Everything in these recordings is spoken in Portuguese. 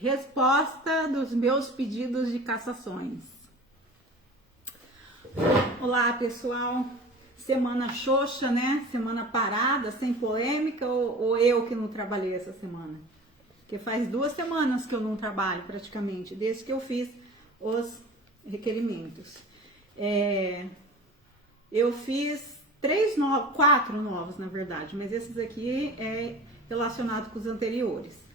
Resposta dos meus pedidos de cassações. Olá, pessoal. Semana xoxa, né? Semana parada, sem polêmica, ou eu que não trabalhei essa semana? Porque faz 2 semanas que eu não trabalho, praticamente, desde que eu fiz os requerimentos. Eu fiz 4 novos, na verdade, mas esses aqui é relacionado com os anteriores.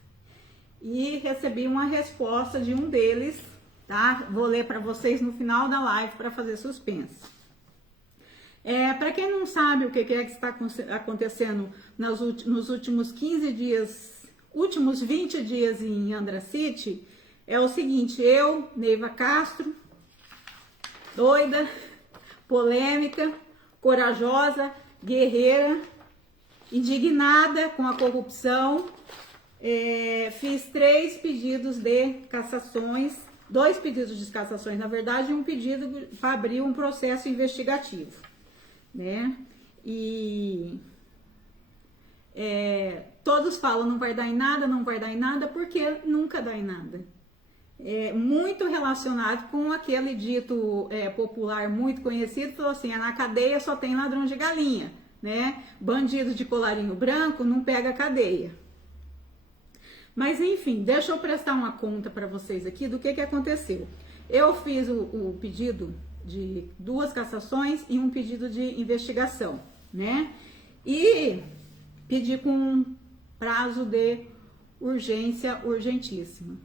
E recebi uma resposta de um deles, tá? Vou ler para vocês no final da live para fazer suspense. Para quem não sabe o que está acontecendo nos últimos 15 dias, últimos 20 dias em Andracity, é o seguinte: eu, Neiva Castro, doida, polêmica, corajosa, guerreira, indignada com a corrupção, fiz 3 pedidos de cassações, 2 pedidos de cassações, na verdade, um pedido para abrir um processo investigativo, né? E todos falam não vai dar em nada, não vai dar em nada, porque nunca dá em nada. Muito relacionado com aquele dito popular muito conhecido, falou assim: na cadeia só tem ladrão de galinha, né? Bandido de colarinho branco não pega cadeia. Mas enfim, deixa eu prestar uma conta para vocês aqui do que aconteceu. Eu fiz o pedido de 2 cassações e um pedido de investigação, né? E pedi com prazo de urgência urgentíssima.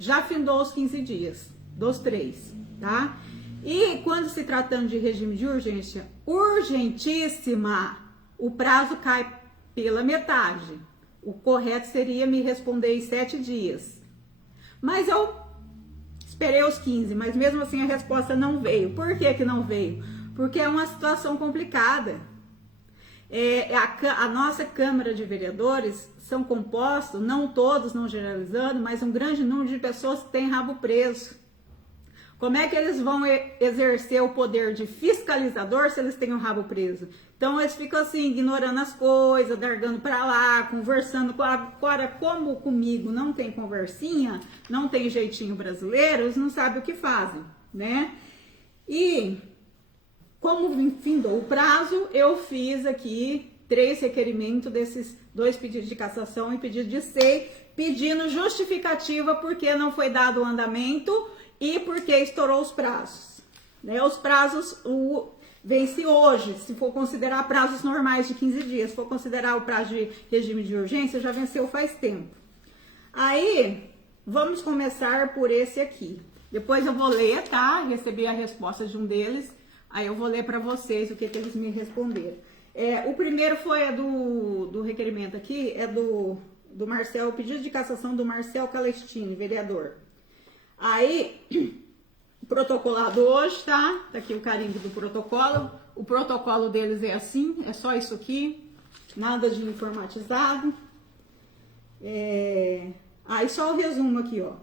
Já findou os 15 dias, dos 3, tá? E quando se tratando de regime de urgência urgentíssima, o prazo cai pela metade. O correto seria me responder em 7 dias. Mas eu esperei os 15, mas mesmo assim a resposta não veio. Por que não veio? Porque é uma situação complicada. A nossa Câmara de Vereadores são compostos, não todos, não generalizando, mas um grande número de pessoas que têm rabo preso. Como é que eles vão exercer o poder de fiscalizador se eles têm o rabo preso? Então eles ficam assim, ignorando as coisas, largando para lá, conversando. Agora, como comigo não tem conversinha, não tem jeitinho brasileiro, eles não sabem o que fazem, né? E como findou o prazo, eu fiz aqui 3 requerimentos desses 2 pedidos de cassação e pedido de SEI, pedindo justificativa porque não foi dado o andamento e porque estourou os prazos, né? Os prazos vence hoje, se for considerar prazos normais de 15 dias, se for considerar o prazo de regime de urgência, já venceu faz tempo. Aí, vamos começar por esse aqui. Depois eu vou ler, tá? Recebi a resposta de um deles, aí eu vou ler para vocês o que eles me responderam. O primeiro foi do requerimento aqui, é do Marcel, o pedido de cassação do Marcel Calestini, vereador. Aí, protocolado hoje, tá? Tá aqui o carimbo do protocolo. O protocolo deles é assim, é só isso aqui, nada de informatizado. Aí só o resumo aqui, ó.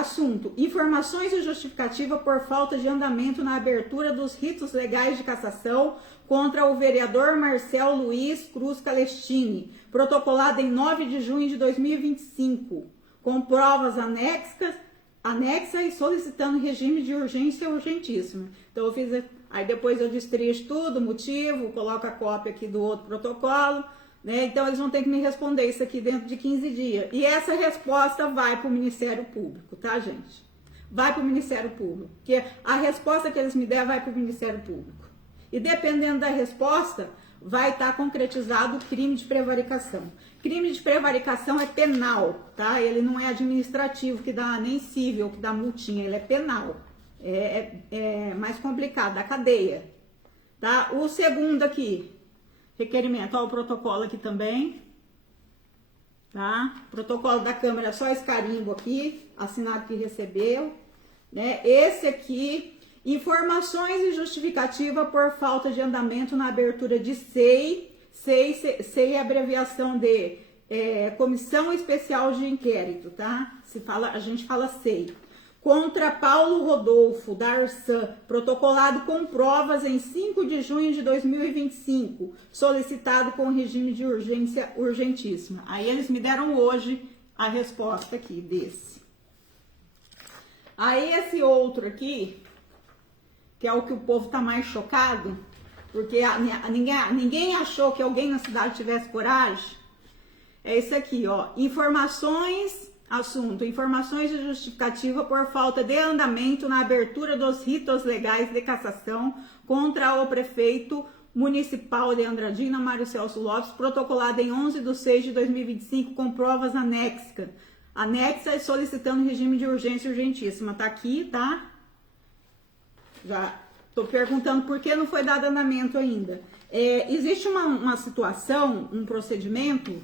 Assunto: informações e justificativa por falta de andamento na abertura dos ritos legais de cassação contra o vereador Marcel Luiz Cruz Calestini, protocolado em 9 de junho de 2025, com provas anexas e solicitando regime de urgência urgentíssima. Então eu fiz, aí depois eu destrincho tudo, motivo, coloco a cópia aqui do outro protocolo, né? Então eles vão ter que me responder isso aqui dentro de 15 dias. E essa resposta vai para o Ministério Público, tá, gente? Vai para o Ministério Público, porque a resposta que eles me der vai para o Ministério Público. E dependendo da resposta, vai estar concretizado o crime de prevaricação. Crime de prevaricação é penal, tá? Ele não é administrativo, que dá nem civil, que dá multinha, ele é penal. É mais complicado, da cadeia, tá? O segundo aqui, requerimento, ó, o protocolo aqui também, tá? Protocolo da Câmara, só esse carimbo aqui, assinado que recebeu, né? Esse aqui, informações e justificativa por falta de andamento na abertura de SEI. SEI é abreviação de Comissão Especial de Inquérito, tá? A gente fala SEI. Contra Paulo Rodolfo, da Arsan, protocolado com provas em 5 de junho de 2025, solicitado com regime de urgência urgentíssima. Aí eles me deram hoje a resposta aqui desse. Aí esse outro aqui, que é o que o povo tá mais chocado, porque ninguém achou que alguém na cidade tivesse coragem, é esse aqui, ó. Assunto, informações de justificativa por falta de andamento na abertura dos ritos legais de cassação contra o prefeito municipal de Andradina, Mário Celso Lopes, protocolado em 11/6/2025 com provas anexas solicitando regime de urgência urgentíssima. Tá aqui, tá? Já tô perguntando por que não foi dado andamento ainda. Existe uma situação, um procedimento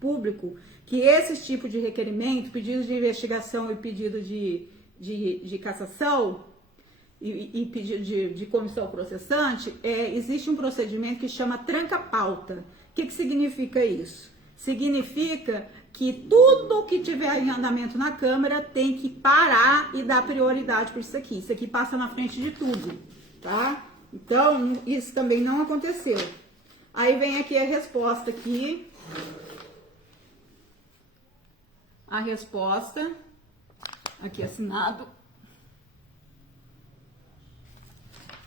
público, que esse tipo de requerimento, pedido de investigação e pedido de cassação e pedido de comissão processante, existe um procedimento que chama tranca-pauta. O que significa isso? Significa que tudo que tiver em andamento na Câmara tem que parar e dar prioridade para isso aqui. Isso aqui passa na frente de tudo, tá? Então, isso também não aconteceu. Aí vem aqui a resposta aqui. A resposta, aqui assinado,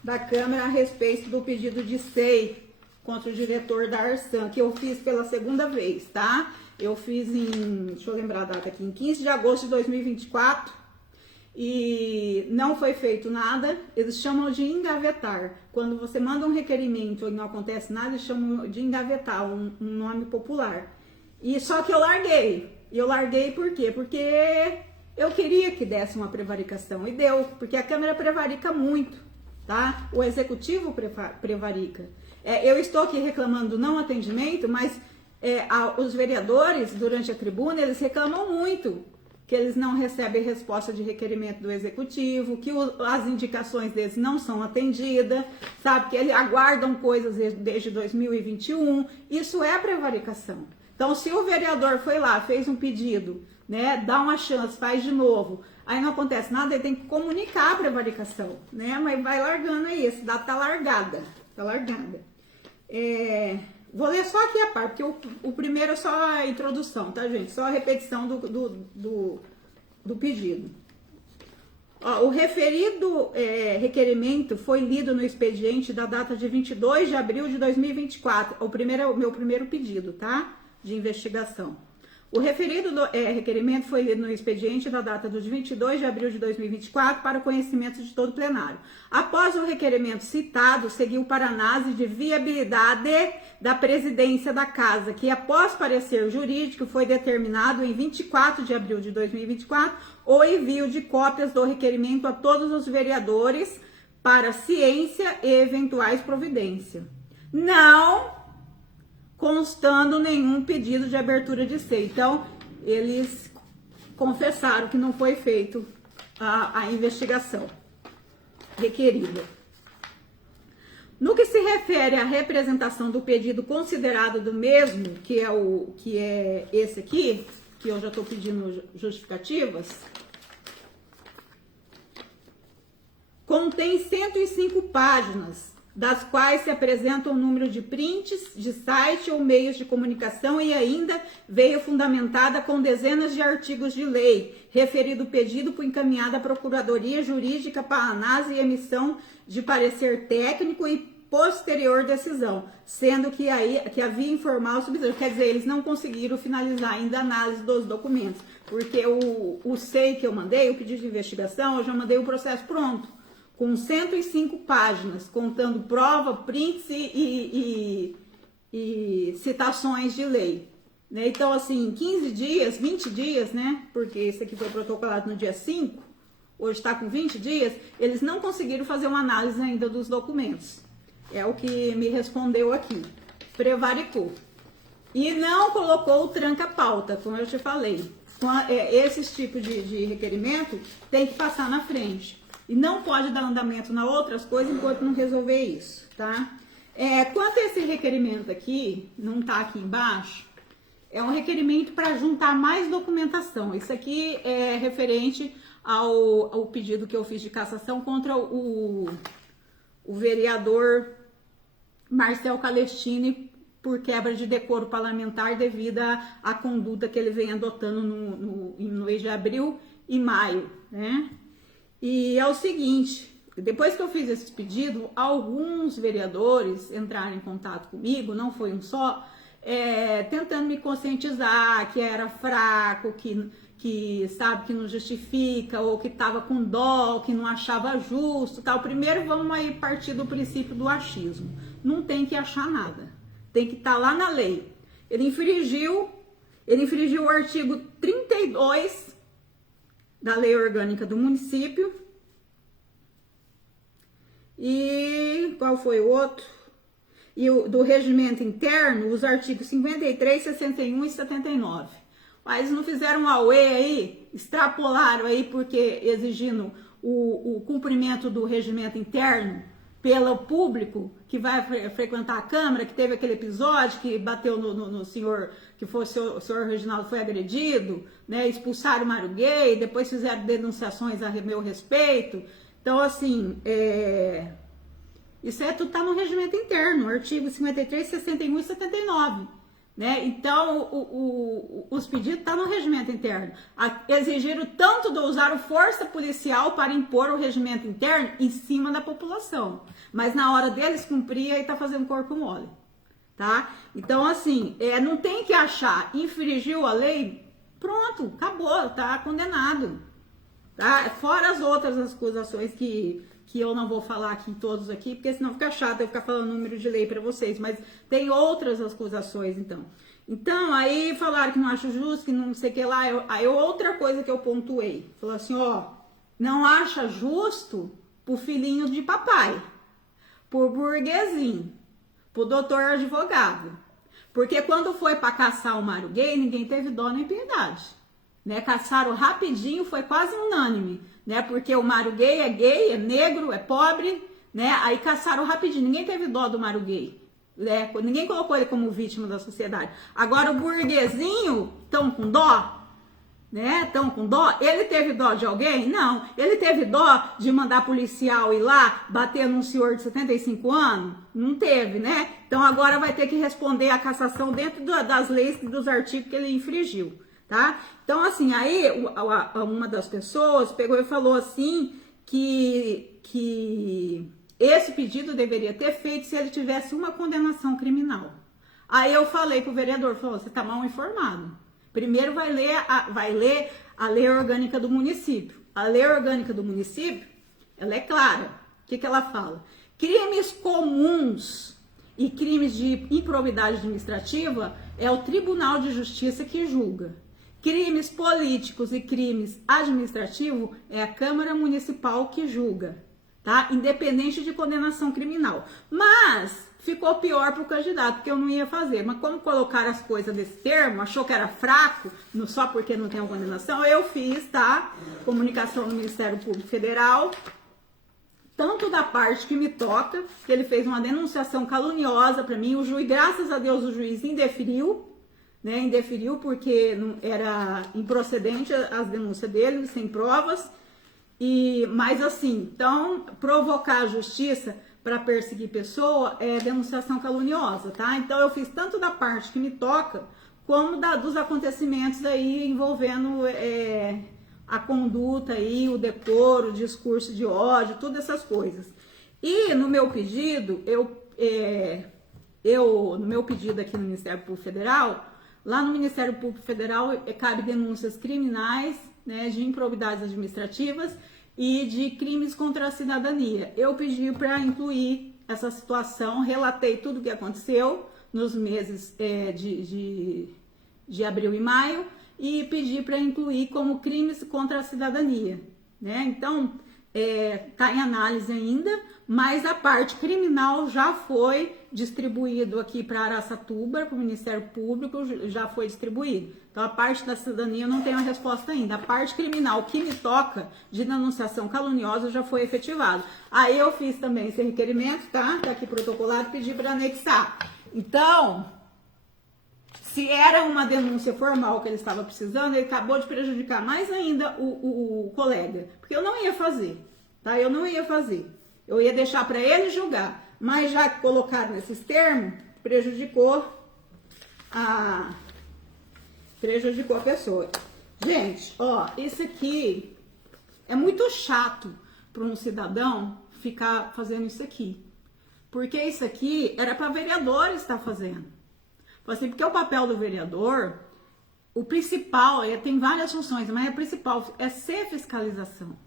da Câmara a respeito do pedido de SEI contra o diretor da Arsan, que eu fiz pela segunda vez, tá? Eu fiz deixa eu lembrar a data aqui, em 15 de agosto de 2024, e não foi feito nada. Eles chamam de engavetar. Quando você manda um requerimento e não acontece nada, eles chamam de engavetar, um nome popular. E só que eu larguei. E eu larguei por quê? Porque eu queria que desse uma prevaricação, e deu, porque a Câmara prevarica muito, tá? O Executivo prevarica. Eu estou aqui reclamando do não atendimento, mas os vereadores, durante a tribuna, eles reclamam muito que eles não recebem resposta de requerimento do Executivo, que as indicações deles não são atendidas, sabe? Que eles aguardam coisas desde 2021. Isso é prevaricação. Então, se o vereador foi lá, fez um pedido, né, dá uma chance, faz de novo, aí não acontece nada, ele tem que comunicar a prevaricação, né, mas vai largando aí, esse dado tá largada. Vou ler só aqui a parte, porque o primeiro é só a introdução, tá, gente? Só a repetição do pedido. Ó, o referido requerimento foi lido no expediente da data de 22 de abril de 2024, o meu primeiro pedido, tá? De investigação. O referido requerimento foi lido no expediente da data de 22 de abril de 2024 para o conhecimento de todo o plenário. Após o requerimento citado, seguiu para análise de viabilidade da presidência da Casa, que após parecer jurídico foi determinado em 24 de abril de 2024 o envio de cópias do requerimento a todos os vereadores para ciência e eventuais providências. Não constando nenhum pedido de abertura de SEI. Então, eles confessaram que não foi feito a investigação requerida. No que se refere à representação do pedido considerado do mesmo, que é esse aqui, que eu já estou pedindo justificativas, contém 105 páginas, das quais se apresenta um número de prints de site ou meios de comunicação, e ainda veio fundamentada com dezenas de artigos de lei. Referido pedido foi encaminhado à Procuradoria Jurídica para análise e emissão de parecer técnico e posterior decisão, sendo que havia informal subsídio. Quer dizer, eles não conseguiram finalizar ainda a análise dos documentos, porque o SEI que eu mandei, o pedido de investigação, eu já mandei o processo pronto, com 105 páginas, contando prova, prints e citações de lei. Né? Então, assim, 15 dias, 20 dias, né? Porque esse aqui foi protocolado no dia 5, hoje está com 20 dias, eles não conseguiram fazer uma análise ainda dos documentos. É o que me respondeu aqui. Prevaricou. E não colocou o tranca-pauta, como eu te falei. Esses tipos de requerimento tem que passar na frente. E não pode dar andamento na outras coisas enquanto não resolver isso, tá? Quanto a esse requerimento aqui, não tá aqui embaixo, é um requerimento para juntar mais documentação. Isso aqui é referente ao pedido que eu fiz de cassação contra o vereador Marcel Calestini por quebra de decoro parlamentar devido à conduta que ele vem adotando no mês de abril e maio, né? E é o seguinte, depois que eu fiz esse pedido, alguns vereadores entraram em contato comigo, não foi um só, tentando me conscientizar que era fraco, que sabe que não justifica, ou que estava com dó, que não achava justo, tal. Primeiro vamos aí partir do princípio do achismo. Não tem que achar nada, tem que estar lá na lei. Ele infringiu o artigo 32 da Lei Orgânica do Município. E qual foi o outro? E do Regimento Interno, os artigos 53, 61 e 79. Mas não fizeram um auê aí, extrapolaram aí, porque exigindo o cumprimento do regimento interno pelo público que vai frequentar a Câmara, que teve aquele episódio que bateu no senhor, que foi o senhor Reginaldo foi agredido, né, expulsaram o Mário Gay, depois fizeram denunciações a meu respeito. Então, assim, isso tudo está no regimento interno, artigo 53, 61 e 79. Né? Então, os pedidos estão no regimento interno. Exigiram tanto usaram força policial para impor o regimento interno em cima da população. Mas na hora deles cumprir, aí tá fazendo corpo mole. Tá? Então, assim, não tem que achar, infringiu a lei, pronto, acabou, tá condenado. Tá? Fora as outras acusações que eu não vou falar aqui todos aqui, porque senão fica chato eu ficar falando número de lei para vocês, mas tem outras acusações, então. Então, aí falaram que não acho justo, que não sei o que lá, aí outra coisa que eu pontuei, falou assim, ó, não acha justo pro filhinho de papai, pro burguesinho, pro doutor advogado, porque quando foi para caçar o Mário Gay, ninguém teve dó nem piedade, né, caçaram rapidinho, foi quase unânime, né? Porque o Mário Gay, é negro, é pobre, né? Aí caçaram rapidinho, ninguém teve dó do Mário Gay, né? Ninguém colocou ele como vítima da sociedade. Agora o burguesinho, tão com dó, né? Tão com dó. Ele teve dó de alguém? Não. Ele teve dó de mandar policial ir lá bater num senhor de 75 anos? Não teve, né? Então agora vai ter que responder a cassação dentro das leis e dos artigos que ele infringiu. Tá? Então, assim, aí uma das pessoas pegou e falou assim que esse pedido deveria ter feito se ele tivesse uma condenação criminal. Aí eu falei pro vereador, falou, você tá mal informado. Primeiro vai ler a Lei Orgânica do Município. A Lei Orgânica do Município, ela é clara. O que ela fala? Crimes comuns e crimes de improbidade administrativa é o Tribunal de Justiça que julga. Crimes políticos e crimes administrativos é a Câmara Municipal que julga, tá? Independente de condenação criminal. Mas ficou pior para o candidato, porque eu não ia fazer. Mas como colocaram as coisas desse termo, achou que era fraco, só porque não tem uma condenação, eu fiz, tá? Comunicação do Ministério Público Federal, tanto da parte que me toca, que ele fez uma denunciação caluniosa para mim, o juiz, graças a Deus, o juiz indeferiu, né, indeferiu porque era improcedente as denúncias dele, sem provas, mas assim, então, provocar a justiça para perseguir pessoa é denunciação caluniosa, tá? Então, eu fiz tanto da parte que me toca, como dos acontecimentos aí envolvendo a conduta aí, o decoro, o discurso de ódio, todas essas coisas. E no meu pedido, no meu pedido aqui no Ministério Público Federal, lá no Ministério Público Federal cabe denúncias criminais, né, de improbidades administrativas e de crimes contra a cidadania. Eu pedi para incluir essa situação, relatei tudo o que aconteceu nos meses de abril e maio e pedi para incluir como crimes contra a cidadania, né? Então, está em análise ainda, mas a parte criminal já foi distribuído aqui para Araçatuba, para o Ministério Público, já foi distribuído. Então, a parte da cidadania eu não tenho a resposta ainda. A parte criminal que me toca de denunciação caluniosa já foi efetivado. Aí eu fiz também esse requerimento, tá? Tá aqui protocolado, pedi para anexar. Então, se era uma denúncia formal que ele estava precisando, ele acabou de prejudicar mais ainda o colega, porque eu não ia fazer, tá? Eu não ia fazer. Eu ia deixar para ele julgar, mas já que colocaram nesses termos, prejudicou a pessoa. Gente, ó, isso aqui é muito chato para um cidadão ficar fazendo isso aqui. Porque isso aqui era para vereador estar fazendo. Assim, porque o papel do vereador, o principal, ele tem várias funções, mas o principal é ser fiscalização.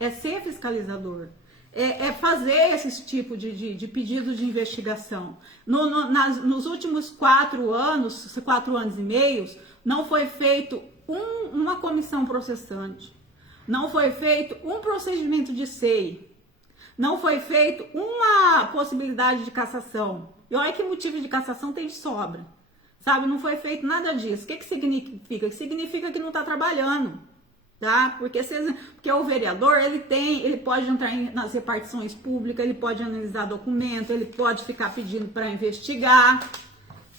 É ser fiscalizador. É fazer esse tipo de pedido de investigação. Nos últimos 4 anos e meio, não foi feito uma comissão processante. Não foi feito um procedimento de SEI. Não foi feito uma possibilidade de cassação. E olha que motivo de cassação tem de sobra. Sabe, não foi feito nada disso. O que significa? Significa que não está trabalhando. Tá? Porque o vereador, ele pode entrar nas repartições públicas, ele pode analisar documento, ele pode ficar pedindo para investigar.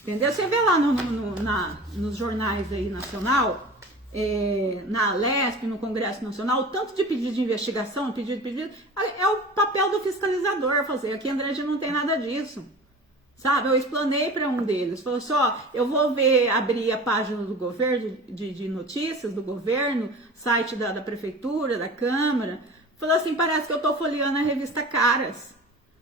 Entendeu? Você vê lá nos jornais aí nacional, na Alesp, no Congresso Nacional, o tanto de pedido de investigação, pedido, é o papel do fiscalizador fazer. Aqui em André não tem nada disso. Sabe, eu explanei para um deles, falou só, eu vou abrir a página do governo, de notícias do governo, site da prefeitura, da Câmara, falou assim, parece que eu tô folheando a revista Caras,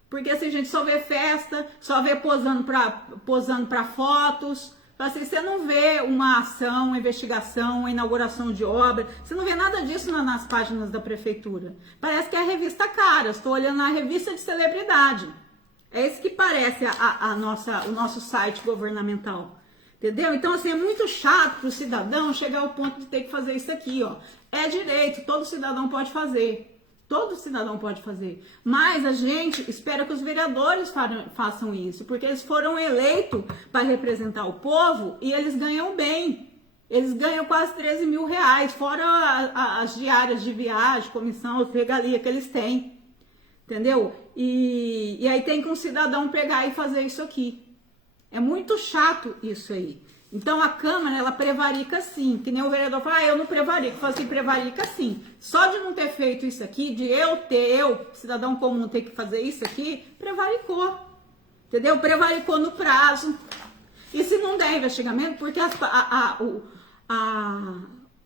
porque assim, a gente só vê festa, só vê posando para fotos, assim, você não vê uma ação, uma investigação, uma inauguração de obra, você não vê nada disso nas páginas da prefeitura, parece que é a revista Caras, estou olhando a revista de celebridade. É isso que parece o nosso site governamental, entendeu? Então, assim, é muito chato para o cidadão chegar ao ponto de ter que fazer isso aqui, ó. É direito, todo cidadão pode fazer. Todo cidadão pode fazer. Mas a gente espera que os vereadores façam isso, porque eles foram eleitos para representar o povo e eles ganham bem. Eles ganham quase 13 mil reais, fora as diárias de viagem, comissão, regalia que eles têm. Entendeu? E aí tem que um cidadão pegar e fazer isso aqui. É muito chato isso aí. Então a Câmara, ela prevarica sim. Que nem o vereador fala, eu não prevarico. Fala assim, prevarica sim. Só de não ter feito isso aqui, de eu, cidadão comum, ter que fazer isso aqui, prevaricou. Entendeu? Prevaricou no prazo. E se não der investigamento, porque o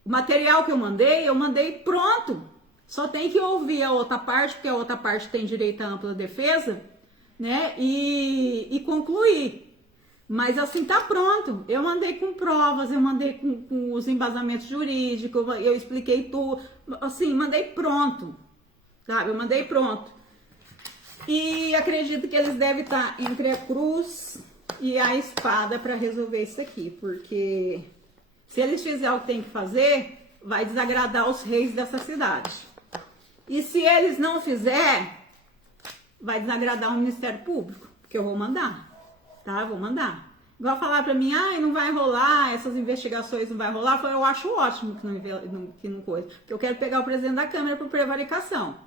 material que eu mandei pronto. Só tem que ouvir a outra parte, porque a outra parte tem direito à ampla defesa, né? E concluir. Mas assim, tá pronto. Eu mandei com provas, eu mandei com os embasamentos jurídicos, eu expliquei tudo. Assim, mandei pronto. Sabe? Eu mandei pronto. E acredito que eles devem estar entre a cruz e a espada para resolver isso aqui. Porque se eles fizerem o que tem que fazer, vai desagradar os reis dessa cidade. E se eles não fizerem, vai desagradar o Ministério Público, porque eu vou mandar, tá? Eu vou mandar. Igual falar pra mim, não vai rolar, essas investigações não vai rolar, eu acho ótimo que não coisa, porque eu quero pegar o presidente da Câmara por prevaricação,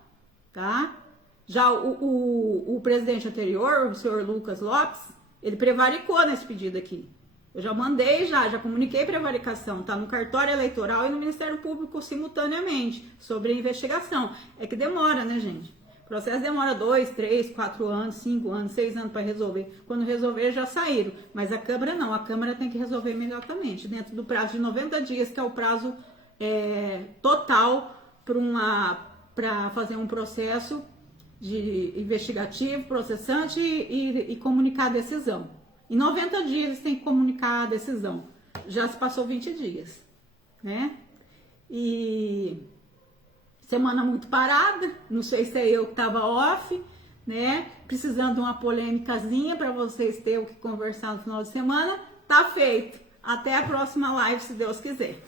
tá? Já o presidente anterior, o senhor Lucas Lopes, ele prevaricou nesse pedido aqui. Eu já mandei, já comuniquei prevaricação, tá no cartório eleitoral e no Ministério Público simultaneamente, sobre a investigação. É que demora, né, gente? O processo demora 2, 3, 4 anos, 5 anos, 6 anos para resolver. Quando resolver, já saíram. Mas a Câmara não, a Câmara tem que resolver imediatamente, dentro do prazo de 90 dias, que é o prazo total para fazer um processo de investigativo, processante e comunicar a decisão. Em 90 dias eles têm que comunicar a decisão. Já se passou 20 dias, né? E semana muito parada, não sei se é eu que estava off, né? Precisando de uma polêmicazinha para vocês terem o que conversar no final de semana. Tá feito. Até a próxima live, se Deus quiser.